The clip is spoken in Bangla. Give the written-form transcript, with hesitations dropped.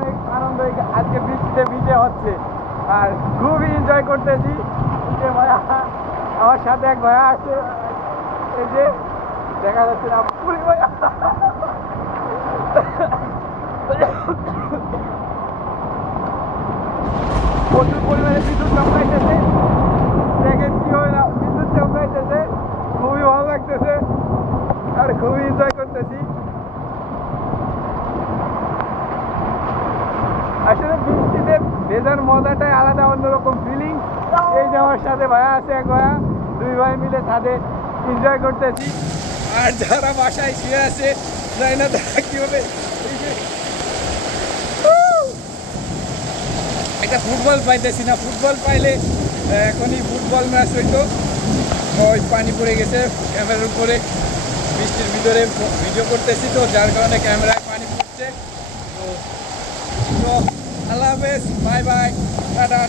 অনেক আনন্দ আজকে বৃষ্টিতে ভিজে হচ্ছে আর খুবই এনজয় করতেছি। যে ভাইয়া আমার সাথে এক ভাইয়া আছে, এই যে দেখা যাচ্ছে না পুরি ভাইয়া প্রচুর পরিমাণে বিদ্যুৎ চমকাইতেছে। দেখেন কি হয় না, বিদ্যুৎ চমকাইতেছে, খুবই ভালো লাগতেছে আর খুবই এনজয় করতেছি। আসলে বৃষ্টিতে ভেজার মজাটাই আলাদা, অন্যরকম ফিলিং। এই যে আমার সাথে ভাইয়া আছে, এক ভাইয়া, দুই ভাই মিলে ছাদে এনজয় করতেছি। আর যারা বাসায় শুয়ে আছে জানি না তারা কি হবে। একটা ফুটবল পাইতেছি না, ফুটবল পাইলে এখনই ফুটবল ম্যাচ হইতো। ওই পানি পড়ে গেছে ক্যামেরার উপরে, বৃষ্টির ভিতরে ভিডিও করতেছি তো যার কারণে ক্যামেরায় পানি পড়ছে। তো আল্লাহ হাফেজ, বাই বাই, টাটা।